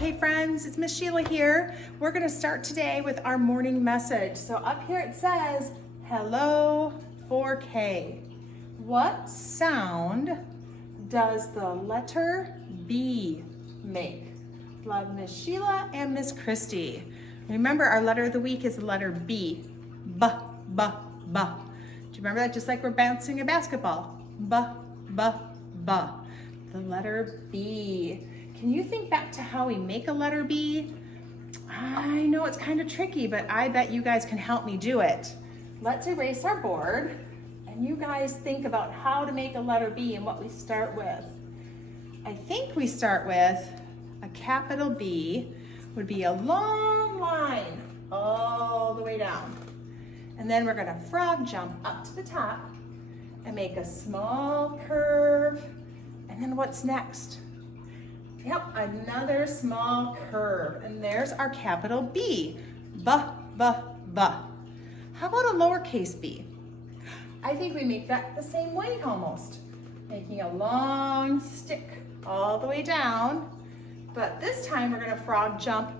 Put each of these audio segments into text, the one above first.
Hey friends, it's Miss Sheila here. We're gonna start today with our morning message. So up here it says, hello 4K. What sound does the letter B make? Love Miss Sheila and Miss Christy. Remember our letter of the week is the letter B. B, B, B. Do you remember that? Just like we're bouncing a basketball. B, B, B. The letter B. Can you think back to how we make a letter B? I know it's kind of tricky, but I bet you guys can help me do it. Let's erase our board and you guys think about how to make a letter B and what we start with. I think we start with a capital B would be a long line all the way down. And then we're gonna frog jump up to the top and make a small curve. And then what's next? Yep, another small curve. And there's our capital B. B, B, B. How about a lowercase b? I think we make that the same way almost. Making a long stick all the way down. But this time we're gonna frog jump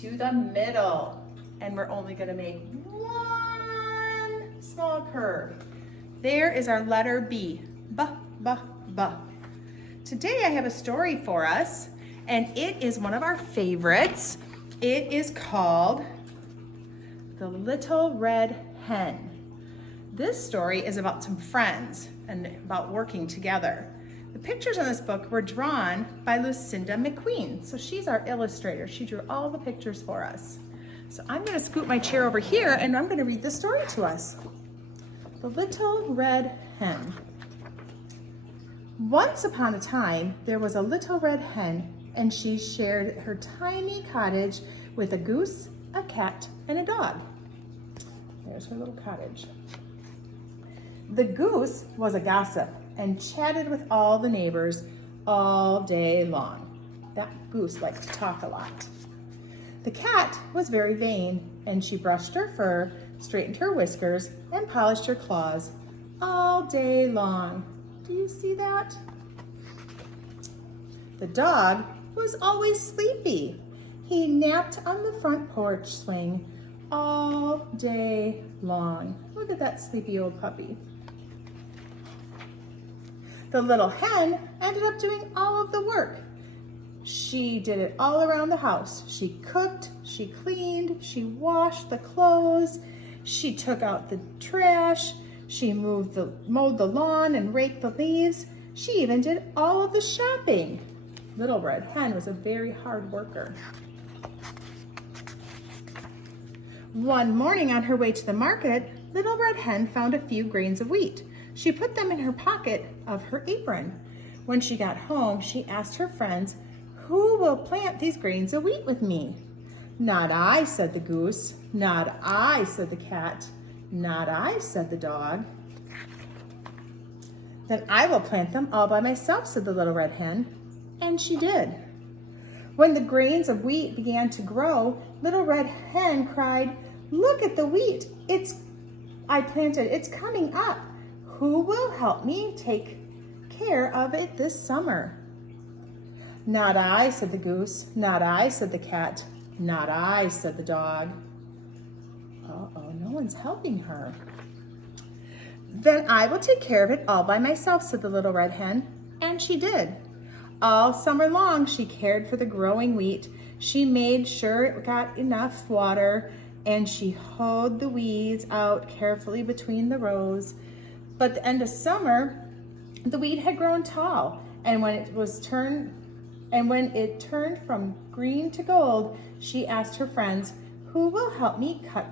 to the middle. And we're only gonna make one small curve. There is our letter B. B, B, B. Today I have a story for us, and it is one of our favorites. It is called The Little Red Hen. This story is about some friends and about working together. The pictures in this book were drawn by Lucinda McQueen. So she's our illustrator. She drew all the pictures for us. So I'm gonna scoot my chair over here and I'm gonna read the story to us. The Little Red Hen. Once upon a time, there was a little red hen, and she shared her tiny cottage with a goose, a cat, and a dog. There's her little cottage. The goose was a gossip and chatted with all the neighbors all day long. That goose liked to talk a lot. The cat was very vain, and she brushed her fur, straightened her whiskers, and polished her claws all day long. Do you see that? The dog was always sleepy. He napped on the front porch swing all day long. Look at that sleepy old puppy. The little hen ended up doing all of the work. She did it all around the house. She cooked, she cleaned, she washed the clothes, she took out the trash, she mowed the lawn and raked the leaves. She even did all of the shopping. Little Red Hen was a very hard worker. One morning on her way to the market, Little Red Hen found a few grains of wheat. She put them in her pocket of her apron. When she got home, she asked her friends, "Who will plant these grains of wheat with me?" "Not I," said the goose. "Not I," said the cat. "Not I," said the dog. "Then I will plant them all by myself," said the little red hen. And she did. When the grains of wheat began to grow, Little Red Hen cried, "Look at the wheat I planted. It's coming up. Who will help me take care of it this summer?" "Not I," said the goose. "Not I," said the cat. "Not I," said the dog. Uh-oh, no one's helping her. "Then I will take care of it all by myself," said the little red hen. And she did. All summer long, she cared for the growing wheat. She made sure it got enough water, and she hoed the weeds out carefully between the rows. But at the end of summer, the wheat had grown tall, and when it turned from green to gold, she asked her friends, "Who will help me cut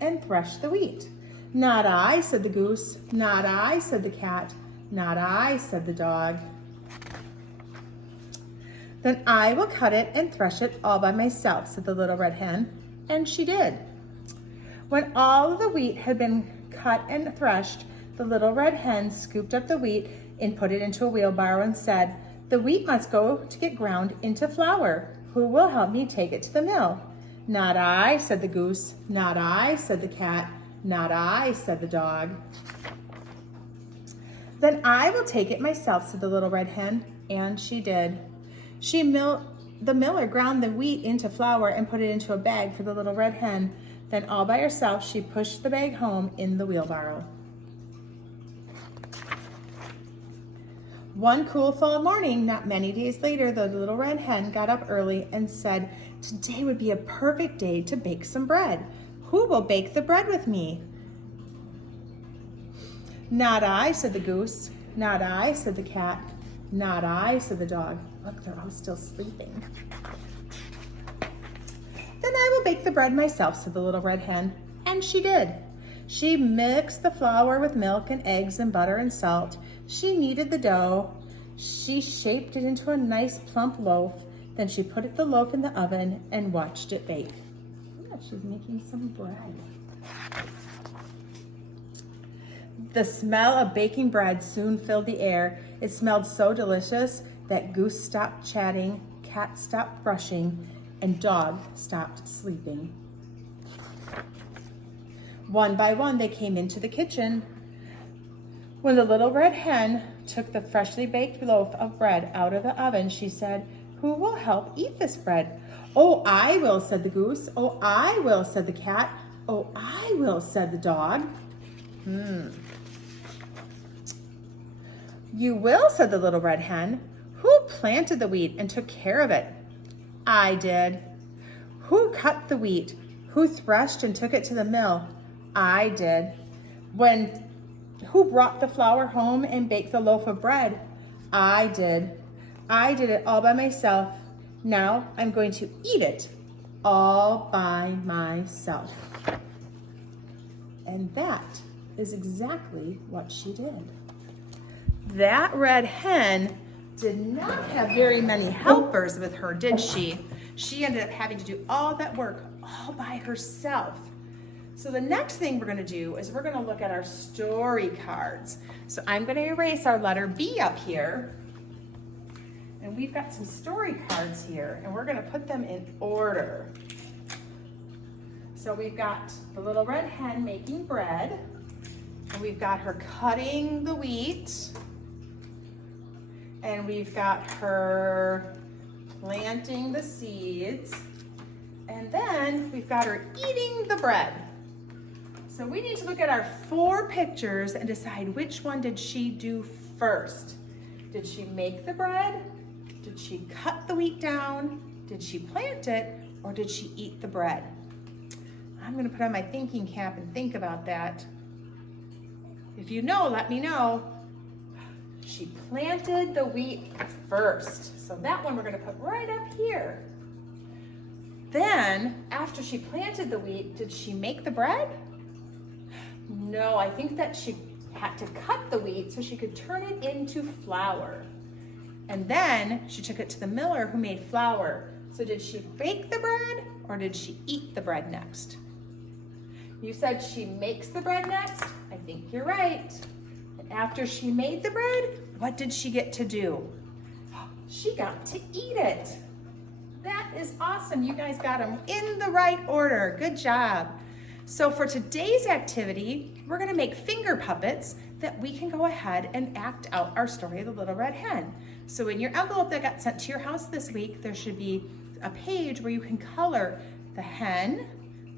and thresh the wheat?" "Not I," said the goose. "Not I," said the cat. "Not I," said the dog. "Then I will cut it and thresh it all by myself," said the little red hen. And she did. When all of the wheat had been cut and threshed, the little red hen scooped up the wheat and put it into a wheelbarrow and said, "The wheat must go to get ground into flour. Who will help me take it to the mill?" "Not I," said the goose. "Not I," said the cat. "Not I," said the dog. "Then I will take it myself," said the little red hen. And she did. She the miller ground the wheat into flour and put it into a bag for the little red hen. Then all by herself, she pushed the bag home in the wheelbarrow. One cool fall morning, not many days later, the little red hen got up early and said, "Today would be a perfect day to bake some bread. Who will bake the bread with me?" "Not I," said the goose. "Not I," said the cat. "Not I," said the dog. Look, they're all still sleeping. "Then I will bake the bread myself," said the little red hen. And she did. She mixed the flour with milk and eggs and butter and salt. She kneaded the dough. She shaped it into a nice plump loaf. Then she put the loaf in the oven and watched it bake. Yeah, she's making some bread. The smell of baking bread soon filled the air. It smelled so delicious that Goose stopped chatting, Cat stopped brushing, and Dog stopped sleeping. One by one, they came into the kitchen. When the little red hen took the freshly baked loaf of bread out of the oven, she said, "Who will help eat this bread?" "Oh, I will," said the goose. "Oh, I will," said the cat. "Oh, I will," said the dog. "You will," said the little red hen. "Who planted the wheat and took care of it?" "I did." "Who cut the wheat? Who threshed and took it to the mill?" "I did." Who brought the flour home and baked the loaf of bread?" "I did." "I did it all by myself. Now I'm going to eat it all by myself." And that is exactly what she did. That red hen did not have very many helpers with her, did she? She ended up having to do all that work all by herself. So the next thing we're gonna do is we're gonna look at our story cards. So I'm gonna erase our letter B up here. And we've got some story cards here, and we're gonna put them in order. So we've got the little red hen making bread, and we've got her cutting the wheat, and we've got her planting the seeds, and then we've got her eating the bread. So we need to look at our 4 pictures and decide which one did she do first. Did she make the bread? Did she cut the wheat down? Did she plant it? Or did she eat the bread? I'm gonna put on my thinking cap and think about that. If you know, let me know. She planted the wheat first. So that one we're gonna put right up here. Then, after she planted the wheat, did she make the bread? No, I think that she had to cut the wheat so she could turn it into flour. And then she took it to the miller who made flour. So did she bake the bread or did she eat the bread next? You said she makes the bread next. I think you're right. And after she made the bread, what did she get to do? She got to eat it. That is awesome. You guys got them in the right order. Good job. So for today's activity, we're gonna make finger puppets that we can go ahead and act out our story of the Little Red Hen. So in your envelope that got sent to your house this week, there should be a page where you can color the hen,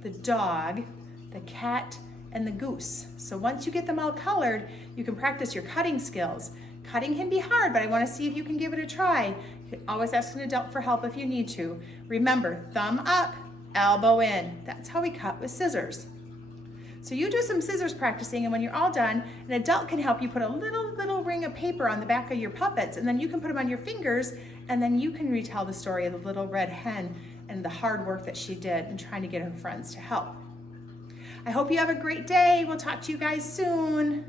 the dog, the cat, and the goose. So once you get them all colored, you can practice your cutting skills. Cutting can be hard, but I wanna see if you can give it a try. You can always ask an adult for help if you need to. Remember, thumb up, elbow in. That's how we cut with scissors. So you do some scissors practicing, and when you're all done, an adult can help you put a little ring of paper on the back of your puppets, and then you can put them on your fingers, and then you can retell the story of the Little Red Hen and the hard work that she did in trying to get her friends to help. I hope you have a great day. We'll talk to you guys soon.